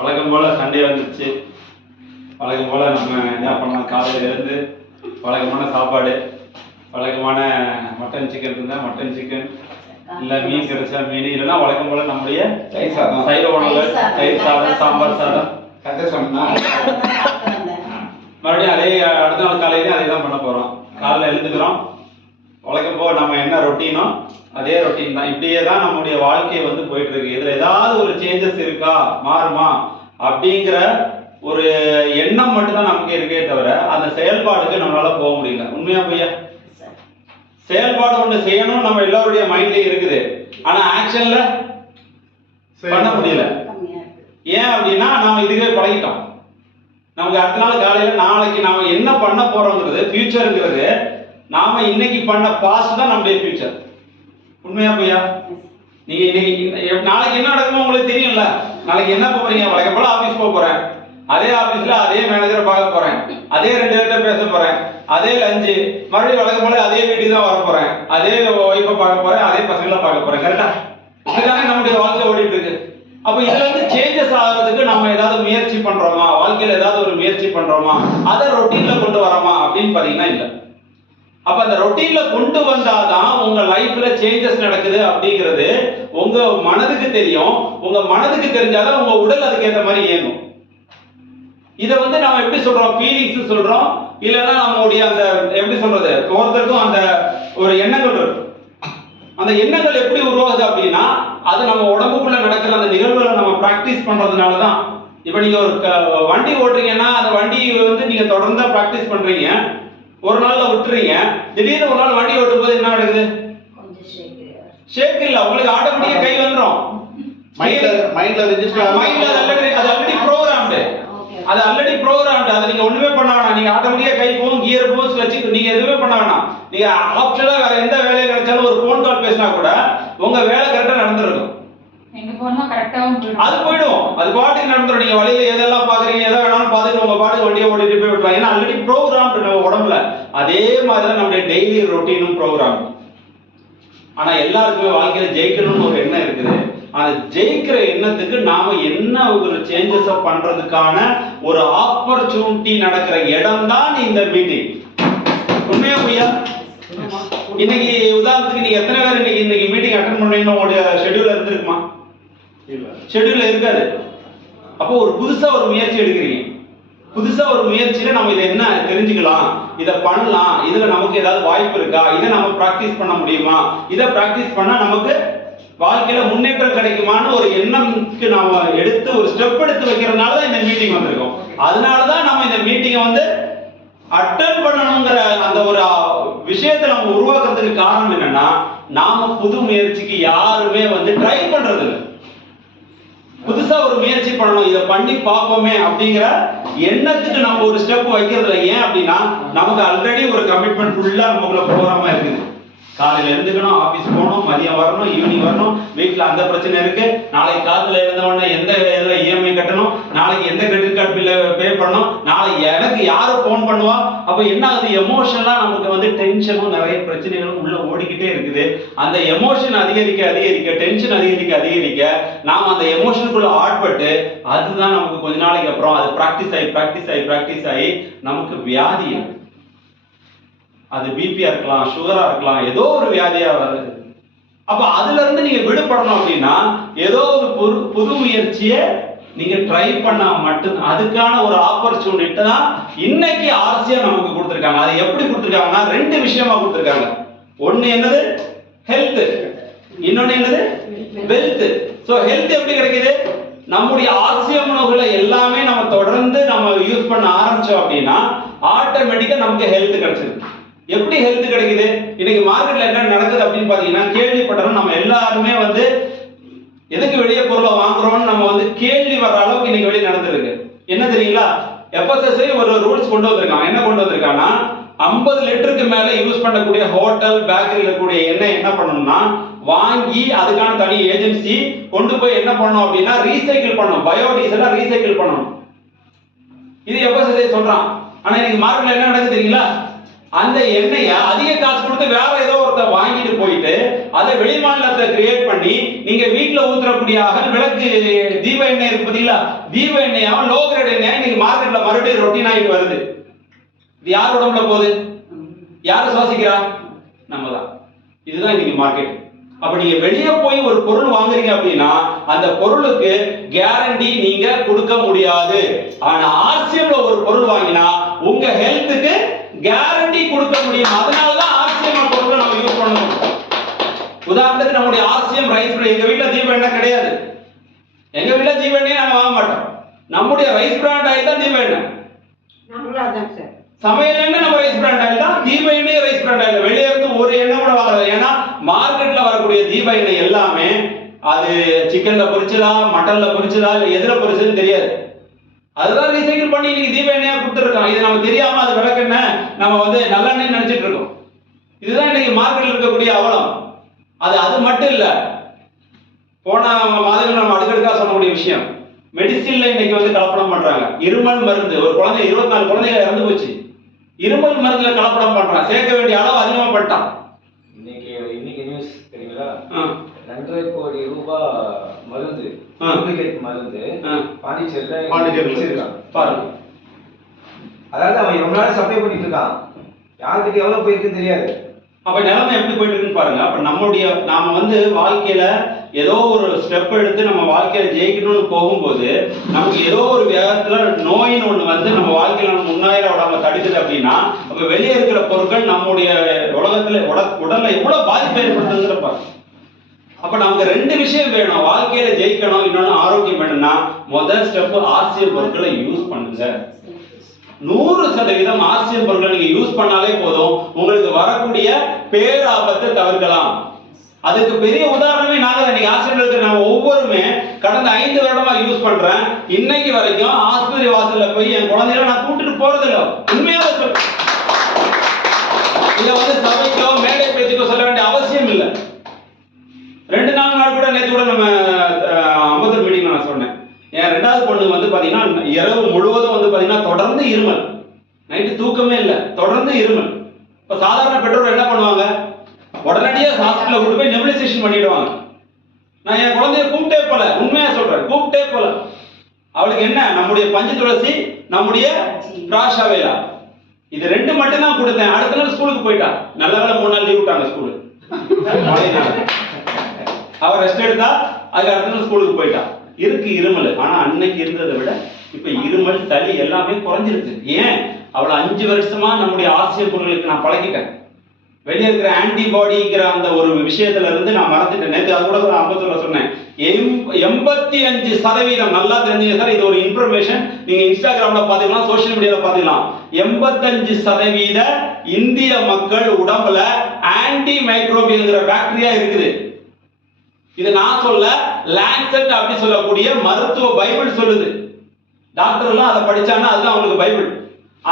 வழக்கம் போல் சண்டே வந்துடுச்சு. வழக்கம் போல் நம்ம என்ன பண்ணலாம், காலையில் இருந்து வழக்கமான சாப்பாடு, வழக்கமான மட்டன் சிக்கன் இருந்தால் மட்டன் சிக்கன், இல்லை மீன் கிடைச்சா மீன், இல்லைன்னா வழக்கம் போல் நம்முடைய தயிர் சாதம், சைவ உணவுகள், தயிர் சாதம், சாம்பார் சாதம். மறுபடியும் அதே அடுத்த நாள் காலையிலேயும் அதே தான் பண்ண போகிறோம். காலையில் எழுந்துக்கிறோம், வழக்கம் போல் நம்ம என்ன ரொட்டீனோ அதே ரொட்டீன் தான். இப்படியே தான் நம்முடைய வாழ்க்கையை வந்து போயிட்டு இருக்கு. இதில் ஏதாவது ஒரு சேஞ்சஸ் இருக்கா, மாறுமா அப்படிங்கிற ஒரு எண்ணம் மட்டும்தான் நமக்கு இருக்கே தவிர அந்த செயல்பாடுக்கு நம்மளால போக முடியல. உண்மையா பொய்யா? செயல்பாடு ஒன்று செய்யணும் நம்ம எல்லாருடைய மைண்ட்லயும் இருக்குது, ஆனா ஆக்ஷன்ல பண்ண முடியல. ஏன் அப்படின்னா நாம இதுவே பழகிட்டோம். நமக்கு அடுத்த நாள் காலையில நாளைக்கு நாம என்ன பண்ண போறோங்கிறது, ஃபியூச்சருங்கிறது நாம இன்னைக்கு பண்ண பாஸ்ட் தான் நம்முடைய ஃபியூச்சர். உண்மையா பொய்யா? நீங்க இன்னைக்கு நாளைக்கு என்ன நடக்குமோ உங்களுக்கு தெரியும்ல. நாளைக்கு என்ன போறீங்க, வழக்கம் போல ஆபீஸ் போக போறேன், அதே ஆபீஸ்ல அதே மேனேஜரை பார்க்க போறேன், அதே 2 பேர்கிட்ட பேச போறேன், அதே லஞ்சு, மறுபடியும் வழக்கம் போல அதே வீட்டுக்கு தான் வர போறேன், அதே ஒய்ஃபை பார்க்க போறேன், அதே பசங்களை பார்க்க போறேன். கரெக்டா? இதுதானே நம்முடைய வாழ்க்கை ஓடிட்டு இருக்கு. அப்ப இதுல வந்து சேஞ்சஸ் ஆகிறதுக்கு நம்ம ஏதாவது முயற்சி பண்றோமா, வாழ்க்கையில ஏதாவது ஒரு முயற்சி பண்றோமா, அதை ரொட்டீன்ல கொண்டு வரோமா அப்படின்னு பாத்தீங்கன்னா இல்ல. அப்ப அந்த ரொட்டீன்ல கொண்டு வந்தாதான் உங்க லைஃப்ல சேஞ்சஸ் நடக்குது அப்படிங்கிறது உங்க மனதுக்கு தெரியும். உங்க மனதுக்கு தெரிஞ்சாதான் உங்க உடல் அதுக்கு ஏற்ற மாதிரி இயங்கும். இதை வந்து நம்ம எப்படி சொல்றோம், ஃபீலிங்ஸ் சொல்றோம், இல்லைன்னா நம்மளுடைய அந்த எப்படி சொல்றது, ஒவ்வொருத்தருக்கும் அந்த ஒரு எண்ணங்கள் இருக்கு. அந்த எண்ணங்கள் எப்படி உருவாகுது அப்படின்னா அது நம்ம உடம்புக்குள்ள நடக்கிற அந்த நிகழ்வுகளை நம்ம பிராக்டிஸ் பண்றதுனால தான். இப்போ நீங்க ஒரு வண்டி ஓட்டுறீங்கன்னா அந்த வண்டி வந்து நீங்க தொடர்ந்து பிராக்டிஸ் பண்றீங்க, ஒரு நாள்ல விட்டுறீங்க, திடீர்னு ஒரு நாள் வண்டி ஓட்டும் போது என்ன நடக்குது, ஷேக் இல்ல, உங்களுக்கு ஆட்டோமேட்டிக்கா கை வந்துடும். மைண்ட்ல ரெஜிஸ்டர், மைண்ட்ல அது ஆல்ரெடி ப்ரோகிராம்டு, அது ஆல்ரெடி ப்ரோகிராம்டு. அதை நீங்க ஒண்ணுமே பண்ண வேணாம். நீங்க ஆட்டோமேட்டிக்கா கை போகும், கியர் போஸ் வச்சு நீங்க எதுவுமே பண்ண வேணாம். நீங்க ஆப்ஷனலா வேற எந்த வேலையை நினைச்சாலும் ஒரு போன் கால் பேசினா கூட உங்க வேலை கரெக்டா நடந்துருக்கும். அது போயிடும், அது பாட்டுக்கு நடந்துடும். நீங்க வழியில எதெல்லாம் பாக்குறீங்க, எதை வேணாலும் பார்த்துட்டு உங்க பாட்டுக்கு வண்டியை ஓட்டிட்டு போய் விட்டுலாம். ஏன்னா ஆல்ரெடி ப்ரோகிராம்டு நம்ம உடம்புல. அதே மாதிரி தான் நம்முடைய டெய்லி ரொட்டீனும் ப்ரோகிராம். ஆனா எல்லாருக்குமே வாழ்க்கையில ஜெயிக்கணும்னு ஒரு எண்ணம் இருக்குது. அந்த ஜெயிக்கிற எண்ணத்துக்கு நாம என்ன ஒரு சேஞ்சஸ் பண்றதுக்கான ஒரு ஆப்பர்ச்சுனிட்டி நடக்கிற இடம் தான் இந்த மீட்டிங். உண்மையா பொய்யா? இன்னைக்கு உதாரணத்துக்கு நீங்க எத்தனை பேர் இன்னைக்கு மீட்டிங் அட்டெண்ட் பண்ணீங்கன்னா உங்களுடைய ஷெட்யூல்ல இருந்திருக்குமா? ஷெட்யூல்ல இருக்காது. அப்போ ஒரு புதுசா ஒரு முயற்சி எடுக்கிறீங்க. புதுசா ஒரு முயற்சியில நம்ம இதை என்ன தெரிஞ்சுக்கலாம், இதை பண்ணலாம், இதுல நமக்கு ஏதாவது வாய்ப்பு இருக்கா, இதை நம்ம பிராக்டிஸ் பண்ண முடியுமா, இதை பிராக்டிஸ் பண்ணா நமக்கு வாழ்க்கையில முன்னேற்றம் கிடைக்குமான்னு ஒரு எண்ணம்க்கு நாம எடுத்து ஒரு ஸ்டெப் எடுத்து வைக்கிறதுனால தான் இந்த மீட்டிங் வந்திருக்கோம். அதனாலதான் நம்ம இந்த மீட்டிங்கை வந்து அட்டெண்ட் பண்ணணுங்கிற அந்த ஒரு விஷயத்தை நம்ம உருவாக்குறதுக்கு காரணம் என்னன்னா, நாம புது முயற்சிக்கு யாருமே வந்து ட்ரை பண்றது இல்லை. புதுசா ஒரு முயற்சி பண்ணணும், இதை பண்ணி பார்ப்போமே அப்படிங்கிற எண்ணத்துக்கு நம்ம ஒரு ஸ்டெப் வைக்கிறது இல்லை. ஏன் அப்படின்னா நமக்கு ஆல்ரெடி ஒரு கமிட்மெண்ட் ஃபுல்லா நமக்குள்ள ப்ரோகிராமா இருக்குது. காலையில எழுந்துக்கணும், ஆபீஸ் போகணும், மதியம் வரணும், ஈவினிங் வரணும், வீட்டுல அந்த பிரச்சனை இருக்கு, நாளைக்கு காலையில எழுந்த உடனே எந்த இதுல இஎம்ஐ கட்டணும், நாளைக்கு எந்த கிரெடிட் கார்டு பில்ல பே பண்ணணும், நாளைக்கு எனக்கு யாரு போன் பண்ணுவா. அப்ப என்ன ஆகுது, எமோஷனலா நமக்கு வந்து டென்ஷனும் நிறைய பிரச்சனைகளும் உள்ள ஓடிக்கிட்டே இருக்குது. அந்த எமோஷன் அதிகரிக்க அதிகரிக்க, டென்ஷன் அதிகரிக்க அதிகரிக்க நாம அந்த எமோஷனுக்குள்ள ஆட்பட்டு அதுதான் நமக்கு கொஞ்ச நாளைக்கு அப்புறம் அது பிராக்டிஸ் ஆகி நமக்கு வியாதி. அது பிபியா இருக்கலாம், சுகரா இருக்கலாம், ஏதோ ஒரு வியாதியா வருது. அப்ப அதுல இருந்து நீங்க விடுபடணும் அப்படின்னா ஏதோ ஒரு புது முயற்சியை நீங்க ட்ரை பண்ணா மட்டும், அதுக்கான ஒரு ஆப்பர்ச்சுனிட்டி தான் இன்னைக்கு ஆர்சியா நமக்கு கொடுத்திருக்காங்க. அது எப்படி கொடுத்திருக்காங்கன்னா 2 விஷயமா கொடுத்திருக்காங்க. ஒண்ணு என்னது, ஹெல்த், இன்னொன்னு என்னது, வெல்த். சோ ஹெல்த் எப்படி கிடைக்குது, நம்முடைய ஆர்சியா உணவுகளை எல்லாமே நம்ம தொடர்ந்து நம்ம யூஸ் பண்ண ஆரம்பிச்சோம் அப்படின்னா ஆட்டோமேட்டிக்கா நமக்கு ஹெல்த் கிடைச்சிருக்கு. எப்படி ஹெல்த் கிடைக்குது, இன்னைக்கு மார்க்கெட்ல என்ன நடக்குது அப்படின்னு பாத்தீங்கன்னா, கேள்விப்பட்டோம் நம்ம எல்லாருமே வந்து எதுக்கு வெளியே பொருளை வாங்குறோம்னு நம்ம வந்து கேள்வி வர்ற அளவுக்கு இன்னைக்கு வெளியே நடந்துருக்கு. என்ன தெரியுங்களா, FSSAI ஒரு ரூல்ஸ் கொண்டு வந்திருக்காங்க. என்ன கொண்டு வந்திருக்காங்கன்னா 50 லிட்டருக்கு மேல யூஸ் பண்ணக்கூடிய ஹோட்டல் பேக்கரியில் இருக்கக்கூடிய எண்ணெய் என்ன பண்ணணும்னா வாங்கி அதுக்கான தனி ஏஜென்சி கொண்டு போய் என்ன பண்ணணும் அப்படின்னா ரீசைக்கிள் பண்ணணும், பயோடீசலா ரீசைக்கிள் பண்ணணும். இது FSSAI சொல்றான். ஆனா இன்னைக்கு மார்க்கெட்ல என்ன நடக்குது தெரியுங்களா, அந்த எண்ணெயை அதிக காசு கொடுத்து வேற ஏதோ ஒருத்தர் வாங்கிட்டு போயிட்டு அதை வெளி மாநிலத்தை கிரியேட் பண்ணி நீங்க வீட்டுல ஊத்துறக்கூடிய விளக்கு தீப எண்ணெய் இருக்கு பாத்தீங்களா, தீப எண்ணெயாவும் லோ கிரேட் எண்ணெயா இன்னைக்கு மார்க்கெட்ல மறுபடியும் ரொட்டீன் ஆகிட்டு வருது. இது யார் உடம்புல போகுது? யாரு சுவாசிக்கிறா? நம்ம தான். இதுதான் இன்னைக்கு மார்க்கெட். அப்ப நீங்க வெளியே போய் ஒரு பொருள் வாங்குறீங்க அப்படின்னா அந்த பொருளுக்கு கேரண்டி நீங்க கொடுக்க முடியாது. ஆனா ஆர்சிஎம்ல ஒரு பொருள் வாங்கினா உங்க ஹெல்த்துக்கு கேரண்டி கொடுக்க முடியும். அதனாலதான் ஆர்சிஎம் பொருளை நம்ம யூஸ் பண்ணணும். உதாரணத்துக்கு நம்முடைய ஆர்சிஎம் ரைஸ் பிராண்ட், எங்க வீட்டுல தீப எண்ணெய் கிடையாது. எங்க வீட்டுல தீப எண்ணெய் நாங்க வாங்க மாட்டோம். நம்முடைய ரைஸ் பிராண்ட் ஆயில் தான் தீப எண்ணெய். சமையல் எண்ணெய் நம்ம ரைஸ் பிராண்ட் ஆயில் தான், தீப எண்ணெய் ரைஸ் பிராண்ட் ஆயில். வெளியே இருந்து ஒரு எண்ணெய் கூட வாங்குறது. ஏன்னா மார்க்கெட்ல வரக்கூடிய தீப எண்ணெய் எல்லாமே அது சிக்கன்ல பொரிச்சதா, மட்டன்ல பொரிச்சதா, இல்ல எதுல பொரிச்சதுன்னு தெரியாது. அதுதான் ரீசைக்கிள் பண்ணி இன்னைக்கு தீப எண்ணெயா கொடுத்துருக்கான். இது நம்ம தெரியாம அது விளக்கெண்ணெய் நம்ம நல்லெண்ணெய் நினைச்சிட்டு இருக்கோம். இதுதான் இன்னைக்கு மார்க்கெட்ல இருக்கக்கூடிய அவலம். அது மட்டும் இல்ல, போன மாதங்கள் நம்ம அடுக்கடுக்கா சொல்லக்கூடிய விஷயம், மெடிசின்ல இன்னைக்கு கலப்படம் பண்றாங்க. இருமல் மருந்து, ஒரு குழந்தை 24 குழந்தைகள் இறந்து போச்சு. இருமல் மருந்துல கலப்படம் பண்றான். சேர்க்க வேண்டிய அளவு அதிகமா பண்ணிட்டான். இன்னைக்கு நியூஸ் தெரியுங்களா? 2.5 கோடி ரூபாய் மருந்து, டூப்ளிகேட் மருந்து பாண்டிச்சேரியில பாருங்க. அதாவது அவன் எவ்வளவு நாள் சப்ளை பண்ணிட்டு இருக்கான், யாருக்கிட்ட எவ்வளவு போயிருக்குன்னு தெரியாது. அப்ப நிலைமை எப்படி போயிட்டு இருக்குன்னு பாருங்க. அப்ப நாம வாழ்க்கையில ஏதோ ஒரு ஸ்டெப் எடுத்து நம்ம வாழ்க்கையில ஜெயிக்கணும்னு போகும்போது நமக்கு ஏதோ ஒரு விதத்துல நோயின்னு ஒண்ணு நம்ம வாழ்க்கையில நம்ம முன்னேற விடாம தடுக்குது அப்படின்னா அப்ப வெளியே இருக்கிற பொருட்கள் நம்முடைய உலகத்துல உடல்ல எவ்வளவு பாதிப்பு ஏற்படுத்துங்கிற பாருங்க. அப்ப நமக்கு 2 விஷயம் வேணும். வாழ்க்கையில ஜெயிக்கணும், இன்னொன்னு ஆரோக்கியம் வேணும்னா முதல் ஸ்டெப் ஆர்சிஎம் பொருட்களை யூஸ் பண்ணுங்க. 100% ஆர்சிஎம் பொருட்களை நீங்க யூஸ் பண்ணாலே போதும், உங்களுக்கு வரக்கூடிய பேராபத்தை தவிர்க்கலாம். அதுக்கு பெரிய உதாரணமே நாங்க இன்னைக்கு ஆஸ்பத்திரியில் இருக்கிற நான் ஒவ்வொருமே கடந்த 5 வருடமா யூஸ் பண்றேன். இன்னைக்கு வரைக்கும் ஆஸ்பத்திரி வாசல்ல போய் என் குழந்தைகளை நான் கூட்டிட்டு போறது இல்லை. உண்மையாக சொல்றேன். இதை சபைக்கோ மேடை பேச்சுக்கோ சொல்ல வேண்டிய அவசியம் இல்லை. 2 நாள் கூட நேற்று கூட நம்ம அம்பத்தூர் மீட்டிங்ல நான் சொன்னேன். என் 2வது பொண்ணு பாத்தீங்கன்னா இரவு முழுவதும் பாத்தீங்கன்னா தொடர்ந்து இருமல், நைட்டு தூக்கமே இல்லை, தொடர்ந்து இருமல். இப்ப சாதாரண பெற்றோர் என்ன பண்ணுவாங்க, உடனடியாக ஹாஸ்பிட்டல்ல கொண்டு போய் நெபுலைசேஷன் பண்ணிடுவாங்க. நான் என் குழந்தைய கூப்பிட்டே போல, உண்மையா சொல்றேன், கூப்பிட்டே போல. அவளுக்கு என்ன, நம்முடைய பஞ்சு துளசி, நம்முடைய பிராஷாவேலா, இது 2 மட்டும் தான் கொடுத்தேன். அடுத்த நாள் ஸ்கூலுக்கு போயிட்டா. நல்ல வேளை 3 நாள் லீவ் விட்டாங்க ஸ்கூலு. அவ ரெஸ்ட் எடுத்தா, அதுக்கு அடுத்த நாள் ஸ்கூலுக்கு போயிட்டா. இருக்கு இருமல், ஆனா அன்னைக்கு இருந்ததை விட இப்ப இருமல் சளி எல்லாமே குறைஞ்சிருக்கு. ஏன்? அவளை 5 வருஷமா நம்முடைய ஆர்சிஎம் பொருட்களுக்கு நான் பழகிட்டேன். வெளியே இருக்கிற ஆன்டிபாடிங்கிற அந்த ஒரு விஷயத்துல இருந்து நான் மறந்துட்டேன். நேற்று அது கூட அம்பத்தூர்ல சொன்னேன். 85% நல்லா தெரிஞ்சுங்க சார், இது ஒரு இன்ஃபர்மேஷன். நீங்க இன்ஸ்டாகிராம்ல பாத்தீங்கன்னா, சோசியல் மீடியால பாத்தீங்கன்னா 85% இந்திய மக்கள் உடம்புல ஆன்டி மைக்ரோபியல்ங்கிற பாக்டீரியா இருக்குது. இது நான் சொல்ல, லான்செட் அப்படி சொல்லக்கூடிய மருத்துவ பைபிள் சொல்லுது. டாக்டர் எல்லாம் அதை படிச்சாங்கன்னா அதுதான் அவங்களுக்கு பைபிள்.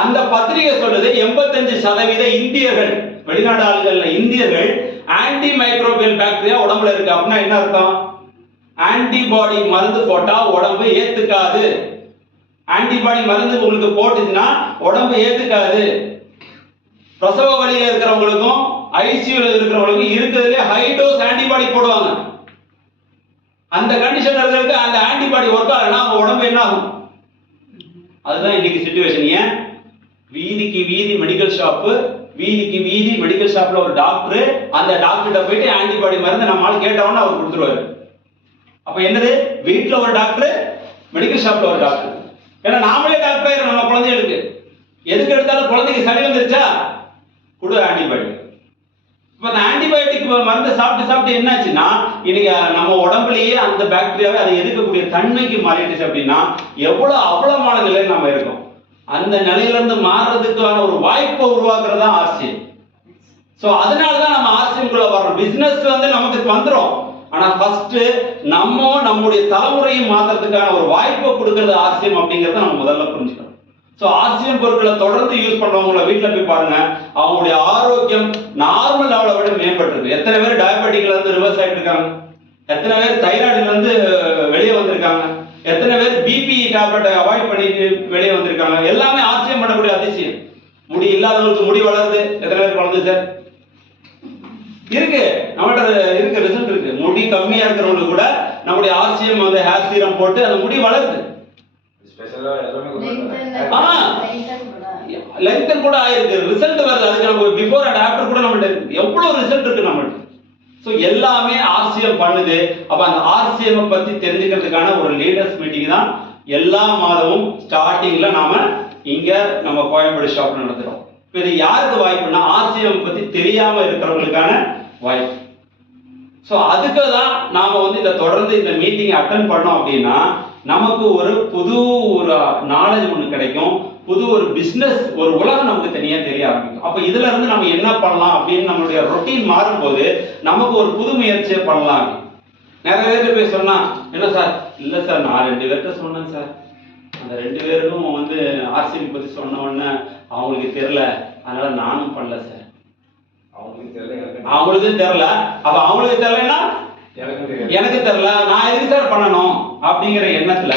அந்த பத்திரிகை சொல்லுது 85% இந்தியர்கள், வெளிநாடு ஆளுகள்ல இந்தியர்கள் ஆன்டி மைக்ரோபியல் பாக்டீரியா உடம்புல இருக்கு. அப்படின்னா என்ன அர்த்தம்? ஆன்டிபாடி மருந்து போட்டா உடம்பு ஏத்துக்காது. ஆன்டிபாடி மருந்து உங்களுக்கு போட்டுச்சுன்னா உடம்பு ஏத்துக்காது. பிரசவ வழியில இருக்கிறவங்களுக்கும் ஐசியூல இருக்கிறவங்களுக்கும் இருக்கிறதுல ஹை டோஸ் ஆன்டிபாடி போடுவாங்க. அந்த கண்டிஷன் இருக்கிறதுக்கு அந்த ஆன்டிபாடி ஒர்க் ஆகலன்னா அவங்க உடம்பு என்ன ஆகும்? அதுதான் இன்னைக்கு சிச்சுவேஷன். ஏன்? வீதிக்கு வீதி மெடிக்கல் ஷாப்பு, வீதிக்கு வீதி மெடிக்கல் ஷாப்ல ஒரு டாக்டர், அந்த டாக்டர்கிட்ட போயிட்டு ஆன்டிபாடி மருந்து நம்மளால கேட்டவொன்னு அவர் கொடுத்துருவாரு. அப்ப என்னது? வீட்டுல ஒரு டாக்டர், மெடிக்கல் ஷாப்ல ஒரு டாக்டர். ஏன்னா நாமளே டாக்டர் ஆயிரும் நம்ம குழந்தைகளுக்கு. எதுக்கு எடுத்தாலும் குழந்தைக்கு சளி வந்துருச்சா, கொடு ஆன்டிபயோட்டிக். இப்ப அந்த ஆன்டிபயோட்டிக் மருந்து சாப்பிட்டு என்னாச்சுன்னா இன்னைக்கு நம்ம உடம்புலயே அந்த பாக்டீரியாவை அதை எதிர்க்கக்கூடிய தன்மைக்கு மாறிடுச்சு. அப்படின்னா எவ்வளவு அவலமான நிலையில் நம்ம இருக்கோம். அந்த நிலையிலிருந்து மாறுறதுக்கான ஒரு வாய்ப்பை உருவாக்குறதா ஆர்சிஎம். சோ அதனாலதான் நம்ம ஆர்சிஎம்குள்ள வர்றோம். பிசினஸ் நமக்கு வந்துடும். ஆனா ஃபர்ஸ்ட் நம்முடைய தலைமுறையும் மாத்துறதுக்கான ஒரு வாய்ப்பை கொடுக்கறது ஆர்சிஎம் அப்படிங்கறத நம்ம முதல்ல புரிஞ்சுக்கணும். சோ ஆர்சிஎம் பொருட்களை தொடர்ந்து யூஸ் பண்றவங்கள வீட்டுல போய் பாருங்க, அவங்களுடைய ஆரோக்கியம் நார்மல் லெவலை விட மேம்பட்டிருக்கு. எத்தனை பேர் டயபெட்டிக்ல இருந்து ரிவர்ஸ் ஆயிட்டு இருக்காங்க, எத்தனை பேர் தைராய்டுல இருந்து வெளியே வந்திருக்காங்க, எத்தனை பேர் பிபி டேப்லெட்டை அவாய்ட் பண்ணிட்டு வெளியே வந்திருக்காங்க. எல்லாமே ஆர்சிஎம் பண்ணக்கூடிய அதிசயம். முடி இல்லாதவங்களுக்கு முடி வளருது. எத்தனை பேர் வளருது சார்? இருக்கு, நம்மகிட்ட இருக்கு, ரிசல்ட் இருக்கு. முடி கம்மியா இருக்கிறவங்களுக்கு கூட நம்முடைய ஆர்சிஎம் வந்து ஹேர் சீரம் போட்டு அந்த முடி வளருது. ஸ்பெஷலா எல்லாமே கொடுக்குறாங்க. லெங்தன் கூட ஆயிருக்கு, ரிசல்ட் வருது. அதுக்கு நம்ம பிஃபோர் அண்ட் ஆஃப்டர் கூட நம்மகிட்ட இருக்கு. எவ்வளவு ரிசல்ட் இருக்கு நம்மகிட்ட. ஸோ எல்லாமே ஆர்சிஎம் பண்ணுது. அப்ப அந்த ஆர்சிஎம் பத்தி தெரிஞ்சுக்கிறதுக்கான ஒரு லீடர்ஸ் மீட்டிங் தான் எல்லா மாதமும் ஸ்டார்டிங்ல நாம இங்க நம்ம கோயம்பேடு ஷாப் நடத்துறோம். இப்போ இது யாருக்கு வாய்ப்புனா ஆர்சிஎம் பத்தி தெரியாம இருக்கிறவங்களுக்கான வாய்ப்பு. ஸோ அதுக்கு தான் நாம வந்து இந்த தொடர்ந்து இந்த மீட்டிங் அட்டன் பண்ணோம் அப்படின்னா நமக்கு ஒரு புது ஒரு நாலேஜ் ஒன்று கிடைக்கும். புது ஒரு பிஸ்னஸ், ஒரு உலகம் நமக்கு தனியாக தெரிய ஆரம்பிக்கும். அப்போ இதுல இருந்து நம்ம என்ன பண்ணலாம் அப்படின்னு நம்மளுடைய ரொட்டீன் மாறும்போது நமக்கு ஒரு புது முயற்சியை பண்ணலாம். நிறைய பேர்கிட்ட போய் சொன்னா, என்ன சார்? இல்லை சார், நான் 2 பேர்கிட்ட சொன்னேன் சார், அந்த 2 பேருக்கும் வந்து ஆர்சிபி பற்றி சொன்ன உடனே அவங்களுக்கு தெரியல, அதனால நானும் பண்ணல சார். அவங்களுக்கும் தெரியல. அப்ப அவங்களுக்கு தெரியலன்னா எனக்கு தெரியல, நான் எதுக்கு சார் பண்ணணும் அப்படிங்கிற எண்ணத்துல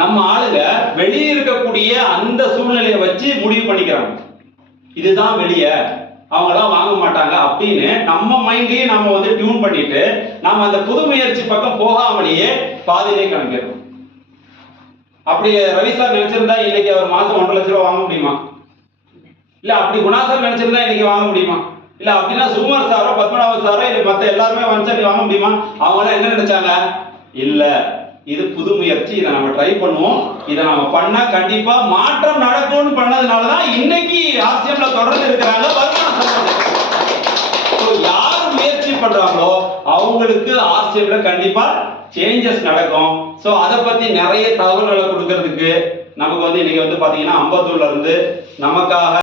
நம்ம ஆளுங்க வெளியே இருக்கக்கூடிய அந்த சூழ்நிலையை வச்சு முடிவு பண்ணிக்கிறாங்க. இதுதான் வெளியே, அவங்களாம் வாங்க மாட்டாங்க அப்படின்னு நம்ம மைண்ட்லயே நம்ம வந்து டியூன் பண்ணிட்டு நம்ம அந்த புது முயற்சி பக்கம் போகாமலேயே பாதியிலே கிளம்பிடுறோம். அப்படி ரவி சார் நினைச்சிருந்தா இன்னைக்கு அவர் மாசம் 1.5 லட்சம் ரூபாய் வாங்க முடியுமா? இல்ல அப்படி குணா சார் நினைச்சிருந்தா இன்னைக்கு வாங்க முடியுமா? இல்ல அப்படின்னா சுகுமார் சாரோ பத்மநாபன் சாரோ இல்ல மத்த எல்லாருமே வந்து வாங்க முடியுமா? அவங்க என்ன நினைச்சாங்க? இல்ல, இது புது முயற்சி, இதை நம்ம ட்ரை பண்ணுவோம், இதை நம்ம பண்ணா கண்டிப்பா மாற்றம் நடக்கும்னு பண்ணதுனாலதான் இன்னைக்கு ஆர்சிஎம்ல தொடர்ந்து இருக்கிறாங்க. யார் முயற்சி பண்றாங்களோ அவங்களுக்கு ஆர்சிஎம்ல கண்டிப்பா சேஞ்சஸ் நடக்கும். சோ அதை பத்தி நிறைய தகவல்களை கொடுக்கறதுக்கு நமக்கு வந்து இன்னைக்கு வந்து பாத்தீங்கன்னா அம்பத்தூர்ல இருந்து நமக்காக